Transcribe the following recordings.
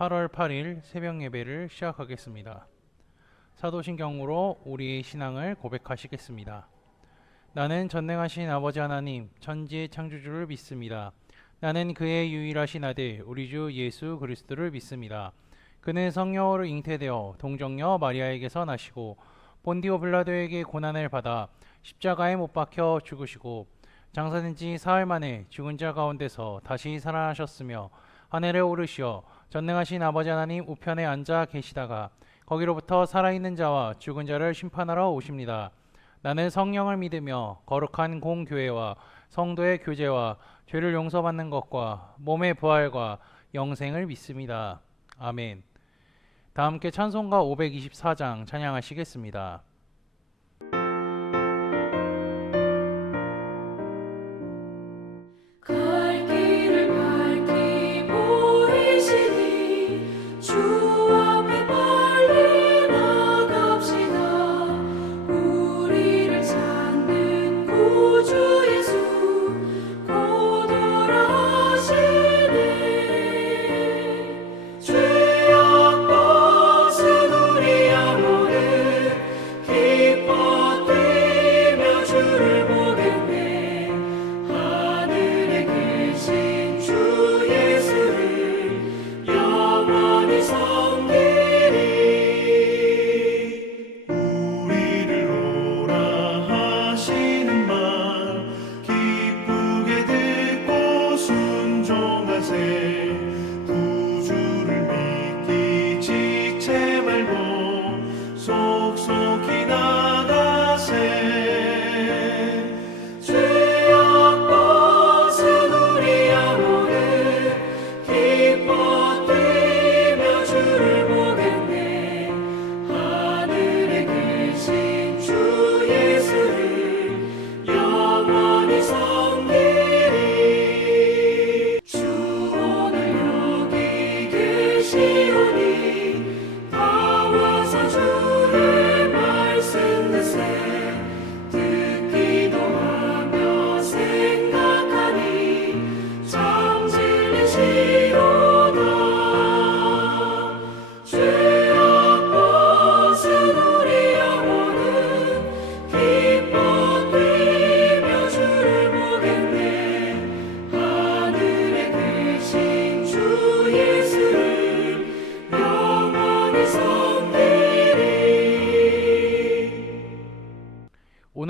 8월 8일 새벽 예배를 시작하겠습니다. 사도신경으로 우리의 신앙을 고백하시겠습니다. 나는 전능하신 아버지 하나님, 천지의 창조주를 믿습니다. 나는 그의 유일하신 아들, 우리 주 예수 그리스도를 믿습니다. 그는 성령으로 잉태되어 동정녀 마리아에게서 나시고 본디오 빌라도에게 고난을 받아 십자가에 못 박혀 죽으시고 장사된 지 사흘 만에 죽은 자 가운데서 다시 살아나셨으며 하늘에 오르시어 전능하신 아버지 하나님 우편에 앉아 계시다가 거기로부터 살아있는 자와 죽은 자를 심판하러 오십니다. 나는 성령을 믿으며 거룩한 공교회와 성도의 교제와 죄를 용서받는 것과 몸의 부활과 영생을 믿습니다. 아멘. 다 함께 찬송가 524장 찬양하시겠습니다.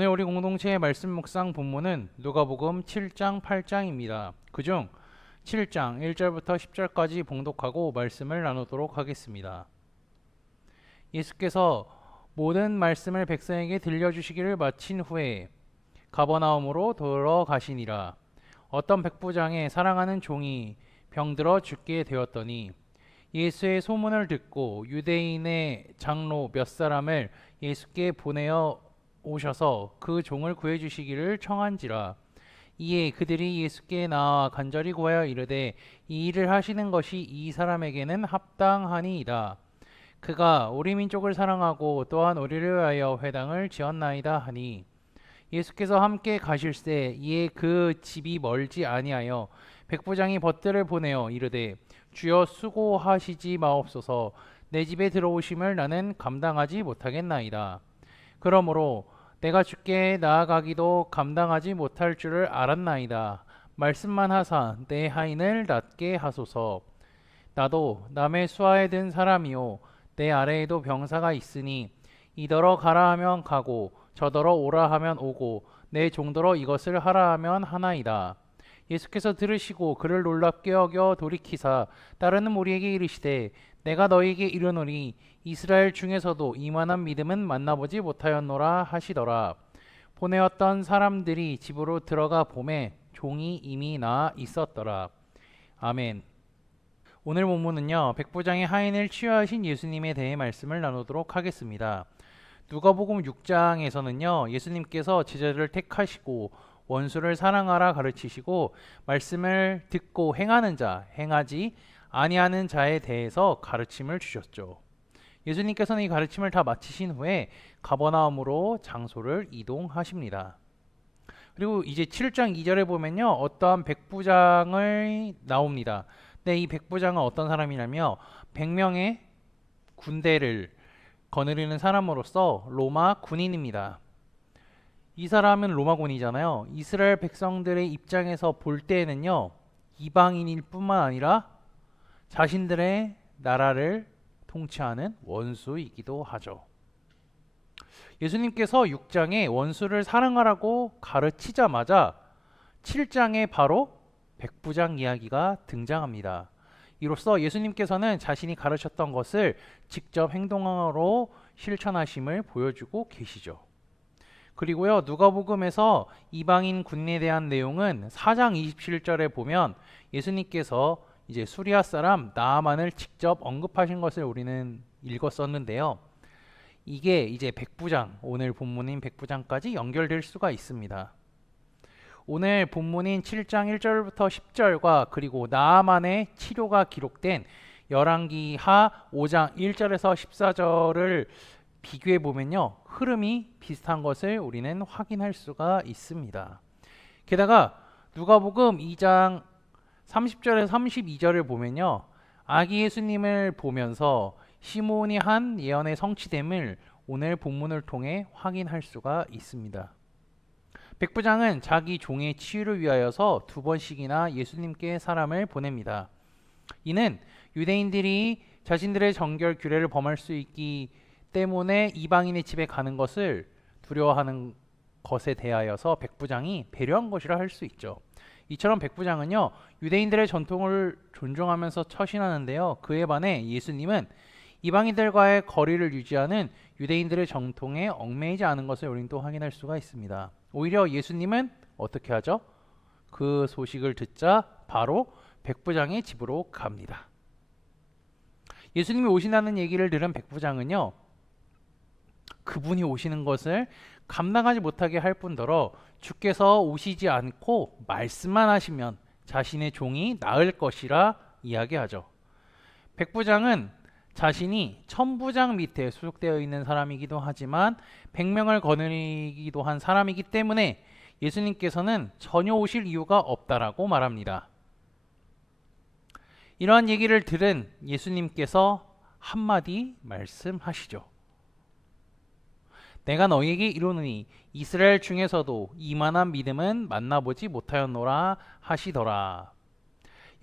오늘 우리 공동체의 말씀 묵상 본문은 누가복음 7장 8장입니다. 그중 7장 1절부터 10절까지 봉독하고 말씀을 나누도록 하겠습니다. 예수께서 모든 말씀을 백성에게 들려주시기를 마친 후에 가버나움으로 돌아가시니라. 어떤 백부장의 사랑하는 종이 병들어 죽게 되었더니 예수의 소문을 듣고 유대인의 장로 몇 사람을 예수께 보내어 오셔서 그 종을 구해주시기를 청한지라. 이에 그들이 예수께 나와 간절히 구하여 이르되 이 일을 하시는 것이 이 사람에게는 합당하니이다. 그가 우리 민족을 사랑하고 또한 우리를 위하여 회당을 지었나이다 하니 예수께서 함께 가실새 이에 그 집이 멀지 아니하여 백부장이 벗들을 보내어 이르되 주여 수고하시지 마옵소서. 내 집에 들어오심을 나는 감당하지 못하겠나이다. 그러므로 내가 주께 나아가기도 감당하지 못할 줄을 알았나이다. 말씀만 하사 내 하인을 낫게 하소서. 나도 남의 수하에 든 사람이요 내 아래에도 병사가 있으니 이더러 가라 하면 가고 저더러 오라 하면 오고 내 종더러 이것을 하라 하면 하나이다. 예수께서 들으시고 그를 놀랍게 여겨 돌이키사 따르는 무리에게 이르시되 내가 너희에게 이르노니 이스라엘 중에서도 이만한 믿음은 만나보지 못하였노라 하시더라. 보내었던 사람들이 집으로 들어가 보매 종이 이미 나아 있었더라. 아멘. 오늘 본문은요, 백부장의 하인을 치유하신 예수님에 대해 말씀을 나누도록 하겠습니다. 누가복음 6장에서는요, 예수님께서 제자들을 택하시고 원수를 사랑하라 가르치시고 말씀을 듣고 행하는 자, 행하지 아니하는 자에 대해서 가르침을 주셨죠. 예수님께서는 이 가르침을 다 마치신 후에 가버나움으로 장소를 이동하십니다. 그리고 이제 7장 2절에 보면요, 어떠한 백부장을 나옵니다. 네, 이 백부장은 어떤 사람이냐면 100명의 군대를 거느리는 사람으로서 로마 군인입니다. 이 사람은 로마군이잖아요. 이스라엘 백성들의 입장에서 볼 때에는요, 이방인일 뿐만 아니라 자신들의 나라를 통치하는 원수이기도 하죠. 예수님께서 6장에 원수를 사랑하라고 가르치자마자 7장에 바로 백부장 이야기가 등장합니다. 이로써 예수님께서는 자신이 가르쳤던 것을 직접 행동으로 실천하심을 보여주고 계시죠. 그리고요, 누가복음에서 이방인 군인에 대한 내용은 4장 27절에 보면 예수님께서 이제 수리아 사람 나아만을 직접 언급하신 것을 우리는 읽었었는데요. 이게 이제 백부장, 오늘 본문인 백부장까지 연결될 수가 있습니다. 오늘 본문인 7장 1절부터 10절과 그리고 나아만의 치료가 기록된 열왕기하 5장 1절에서 14절을 비교해 보면요, 흐름이 비슷한 것을 우리는 확인할 수가 있습니다. 게다가 누가복음 2장 30절에서 32절을 보면요, 아기 예수님을 보면서 시몬이 한 예언의 성취됨을 오늘 본문을 통해 확인할 수가 있습니다. 백부장은 자기 종의 치유를 위하여서 2번씩이나 예수님께 사람을 보냅니다. 이는 유대인들이 자신들의 정결 규례를 범할 수 있기 때문에 이방인의 집에 가는 것을 두려워하는 것에 대하여서 백부장이 배려한 것이라 할 수 있죠. 이처럼 백부장은요, 유대인들의 전통을 존중하면서 처신하는데요, 그에 반해 예수님은 이방인들과의 거리를 유지하는 유대인들의 정통에 얽매이지 않은 것을 우리는 또 확인할 수가 있습니다. 오히려 예수님은 어떻게 하죠? 그 소식을 듣자 바로 백부장의 집으로 갑니다. 예수님이 오신다는 얘기를 들은 백부장은요, 그분이 오시는 것을 감당하지 못하게 할 뿐더러 주께서 오시지 않고 말씀만 하시면 자신의 종이 나을 것이라 이야기하죠. 백부장은 자신이 천부장 밑에 소속되어 있는 사람이기도 하지만 100명을 거느리기도 한 사람이기 때문에 예수님께서는 전혀 오실 이유가 없다라고 말합니다. 이러한 얘기를 들은 예수님께서 한마디 말씀하시죠. 내가 너희에게 이르노니 이스라엘 중에서도 이만한 믿음은 만나보지 못하였노라 하시더라.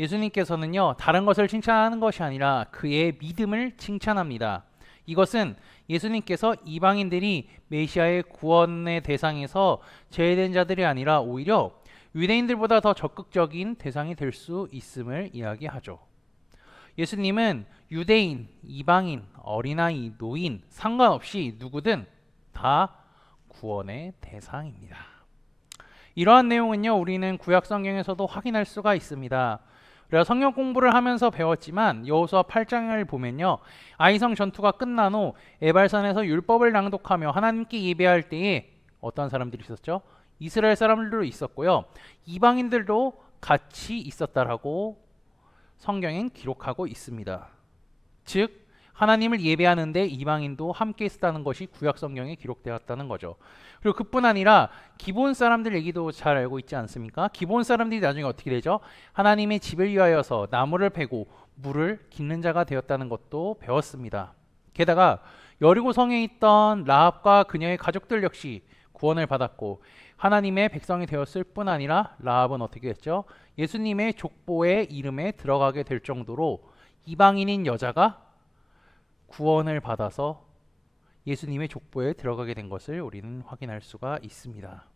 예수님께서는요, 다른 것을 칭찬하는 것이 아니라 그의 믿음을 칭찬합니다. 이것은 예수님께서 이방인들이 메시아의 구원의 대상에서 제외된 자들이 아니라 오히려 유대인들보다 더 적극적인 대상이 될 수 있음을 이야기하죠. 예수님은 유대인, 이방인, 어린아이, 노인 상관없이 누구든 다 구원의 대상입니다. 이러한 내용은요, 우리는 구약 성경에서도 확인할 수가 있습니다. 우리가 성경 공부를 하면서 배웠지만 여호수아 8장을 보면요, 아이성 전투가 끝난 후 에발산에서 율법을 낭독하며 하나님께 예배할 때에 어떤 사람들이 있었죠? 이스라엘 사람들도 있었고요, 이방인들도 같이 있었다라고 성경엔 기록하고 있습니다. 즉 하나님을 예배하는데 이방인도 함께 있었다는 것이 구약 성경에 기록되었다는 거죠. 그리고 그뿐 아니라 기본 사람들 얘기도 잘 알고 있지 않습니까? 기본 사람들이 나중에 어떻게 되죠? 하나님의 집을 위하여서 나무를 베고 물을 깃는 자가 되었다는 것도 배웠습니다. 게다가 여리고 성에 있던 라합과 그녀의 가족들 역시 구원을 받았고 하나님의 백성이 되었을 뿐 아니라 라합은 어떻게 했죠? 예수님의 족보의 이름에 들어가게 될 정도로 이방인인 여자가 구원을 받아서 예수님의 족보에 들어가게 된 것을 우리는 확인할 수가 있습니다.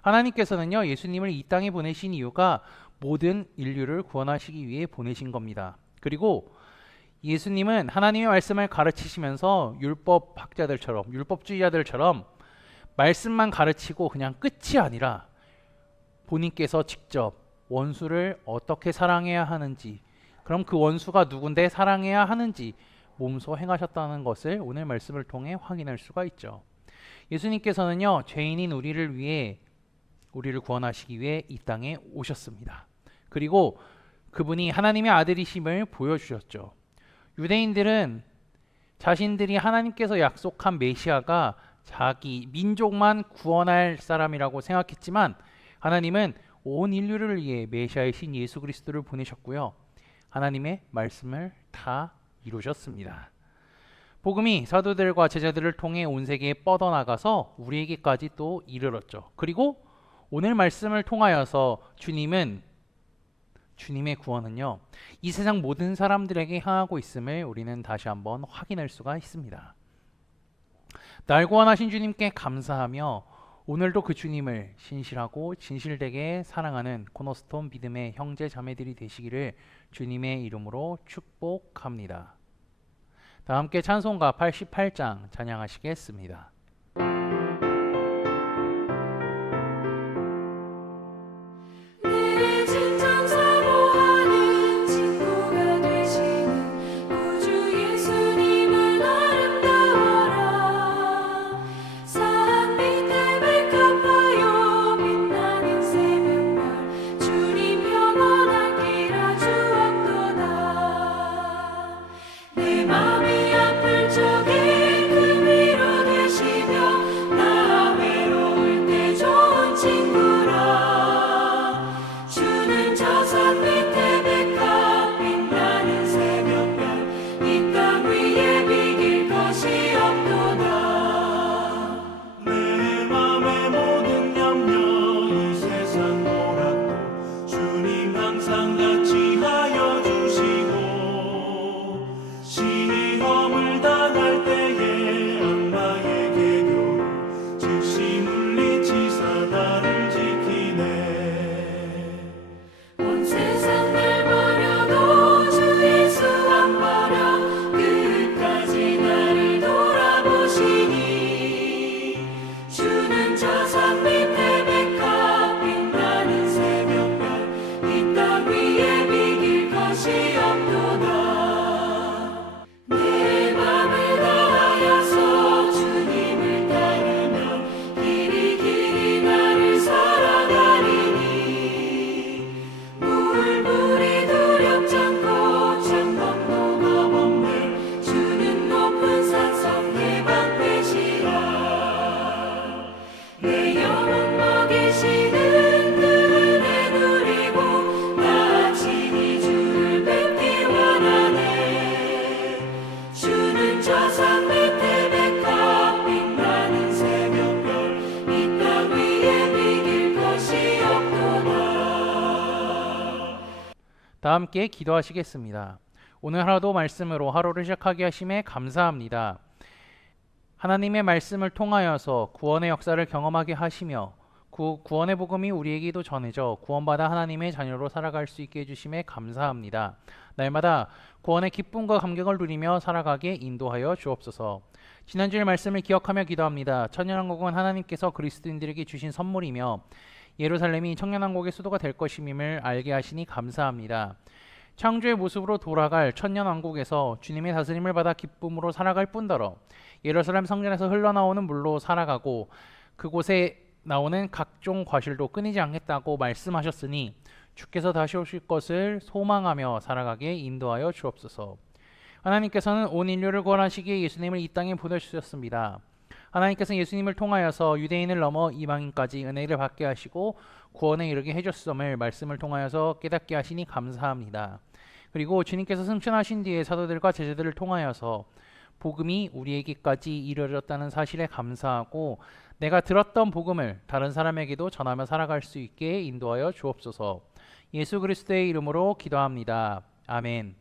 하나님께서는요, 예수님을 이 땅에 보내신 이유가 모든 인류를 구원하시기 위해 보내신 겁니다. 그리고 예수님은 하나님의 말씀을 가르치시면서 율법학자들처럼, 율법주의자들처럼 말씀만 가르치고 그냥 끝이 아니라 본인께서 직접 원수를 어떻게 사랑해야 하는지, 그럼 그 원수가 누군데 사랑해야 하는지 몸소 행하셨다는 것을 오늘 말씀을 통해 확인할 수가 있죠. 예수님께서는요, 죄인인 우리를 위해, 우리를 구원하시기 위해 이 땅에 오셨습니다. 그리고 그분이 하나님의 아들이심을 보여주셨죠. 유대인들은 자신들이 하나님께서 약속한 메시아가 자기 민족만 구원할 사람이라고 생각했지만 하나님은 온 인류를 위해 메시아이신 예수 그리스도를 보내셨고요, 하나님의 말씀을 다 이루셨습니다. 복음이 사도들과 제자들을 통해 온 세계에 뻗어나가서 우리에게까지 또 이르렀죠. 그리고 오늘 말씀을 통하여서 주님의 구원은요, 이 세상 모든 사람들에게 향하고 있음을 우리는 다시 한번 확인할 수가 있습니다. 날 구원하신 주님께 감사하며 오늘도 그 주님을 신실하고 진실되게 사랑하는 코너스톤 믿음의 형제 자매들이 되시기를 주님의 이름으로 축복합니다. 다 함께 찬송가 88장 찬양하시겠습니다. 다 함께 기도하시겠습니다. 오늘 하루도 말씀으로 하루를 시작하게 하심에 감사합니다. 하나님의 말씀을 통하여서 구원의 역사를 경험하게 하시며 구원의 복음이 우리에게도 전해져 구원받아 하나님의 자녀로 살아갈 수 있게 해주심에 감사합니다. 날마다 구원의 기쁨과 감격을 누리며 살아가게 인도하여 주옵소서. 지난주의 말씀을 기억하며 기도합니다. 천년왕국은 하나님께서 그리스도인들에게 주신 선물이며 예루살렘이 청년왕국의 수도가 될 것임을 알게 하시니 감사합니다. 창조의 모습으로 돌아갈 천년왕국에서 주님의 다스림을 받아 기쁨으로 살아갈 뿐더러 예루살렘 성전에서 흘러나오는 물로 살아가고 그곳에 나오는 각종 과실도 끊이지 않겠다고 말씀하셨으니 주께서 다시 오실 것을 소망하며 살아가게 인도하여 주옵소서. 하나님께서는 온 인류를 구원하시기에 예수님을 이 땅에 보내주셨습니다. 하나님께서 예수님을 통하여서 유대인을 넘어 이방인까지 은혜를 받게 하시고 구원에 이르게 해줬음을 말씀을 통하여서 깨닫게 하시니 감사합니다. 그리고 주님께서 승천하신 뒤에 사도들과 제자들을 통하여서 복음이 우리에게까지 이르렀다는 사실에 감사하고 내가 들었던 복음을 다른 사람에게도 전하며 살아갈 수 있게 인도하여 주옵소서. 예수 그리스도의 이름으로 기도합니다. 아멘.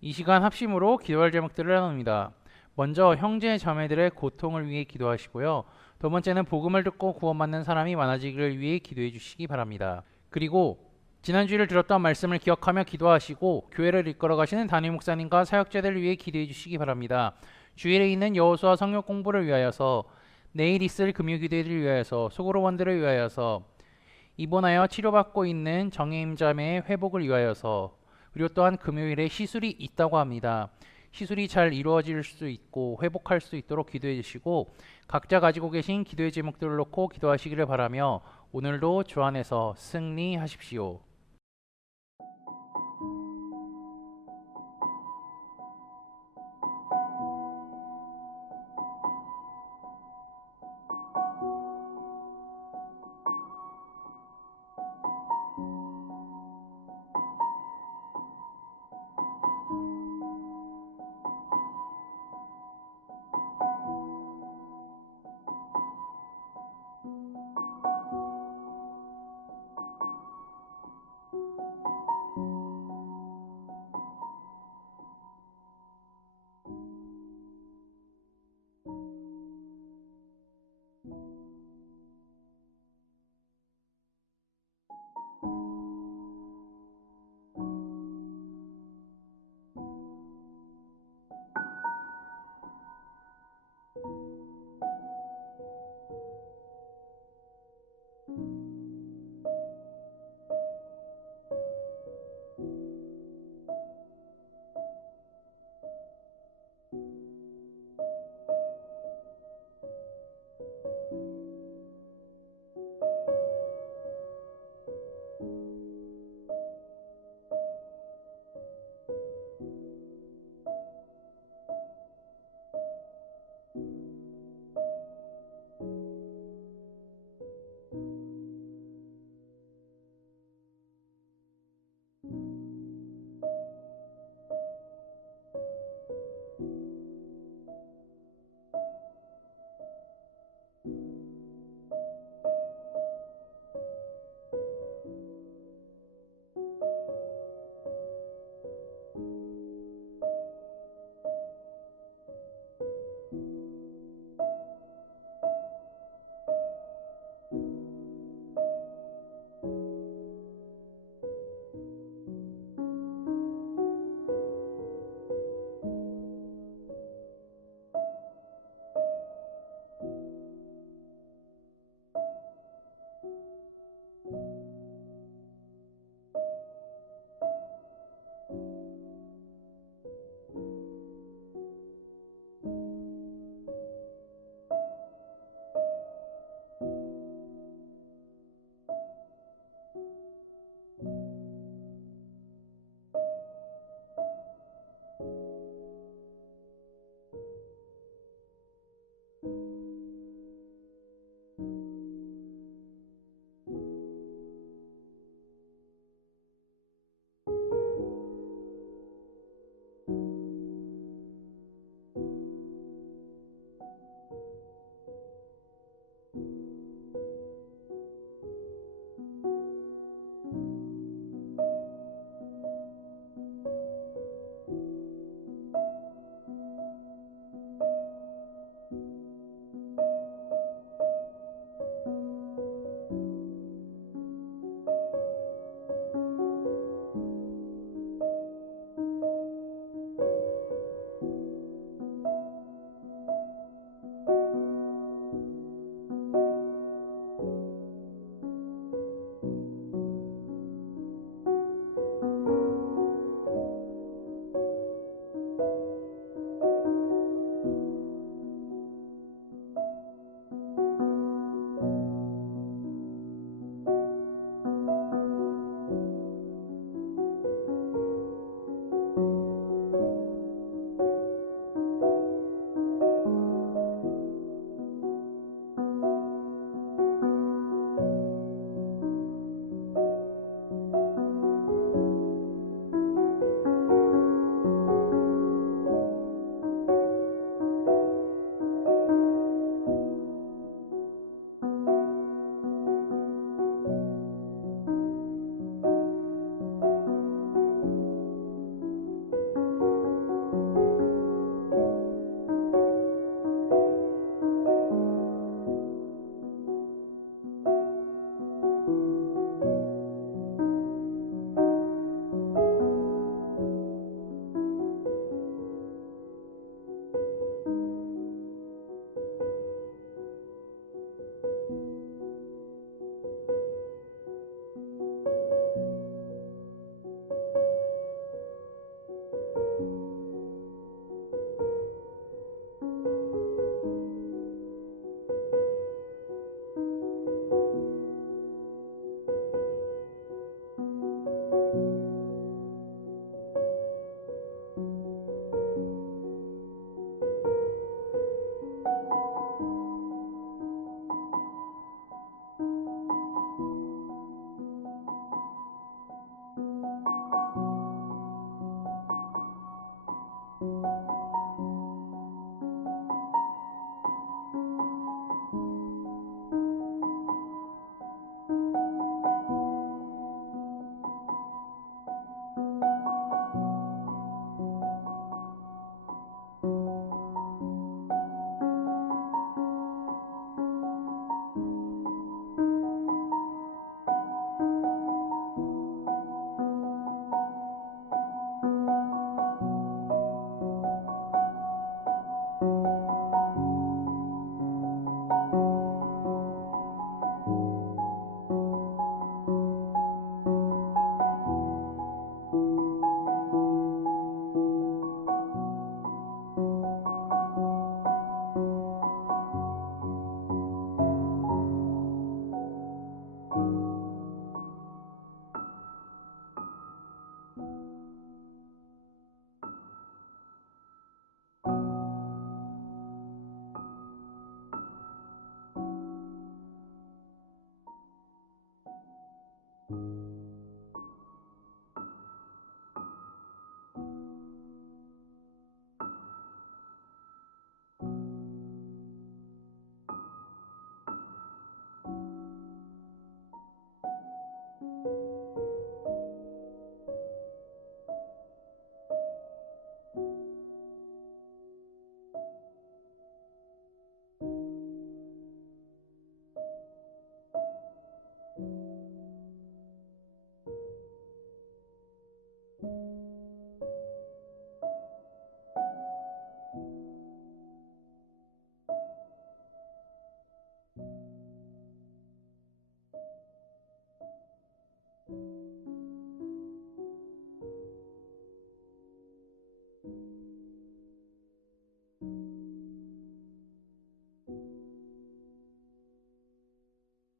이 시간 합심으로 기도할 제목들을 나눕니다. 먼저 형제 자매들의 고통을 위해 기도하시고요. 두 번째는 복음을 듣고 구원받는 사람이 많아지기를 위해 기도해 주시기 바랍니다. 그리고 지난주를 들었던 말씀을 기억하며 기도하시고 교회를 이끌어 가시는 담임 목사님과 사역자들을 위해 기도해 주시기 바랍니다. 주일에 있는 여호수아 성경 공부를 위하여서, 내일 있을 금요 기도회를 위하여서, 소그룹원들을 위하여서, 입원하여 치료받고 있는 정혜임 자매의 회복을 위하여서, 그리고 또한 금요일에 시술이 있다고 합니다. 시술이 잘 이루어질 수 있고 회복할 수 있도록 기도해 주시고 각자 가지고 계신 기도의 제목들을 놓고 기도하시기를 바라며 오늘도 주 안에서 승리하십시오.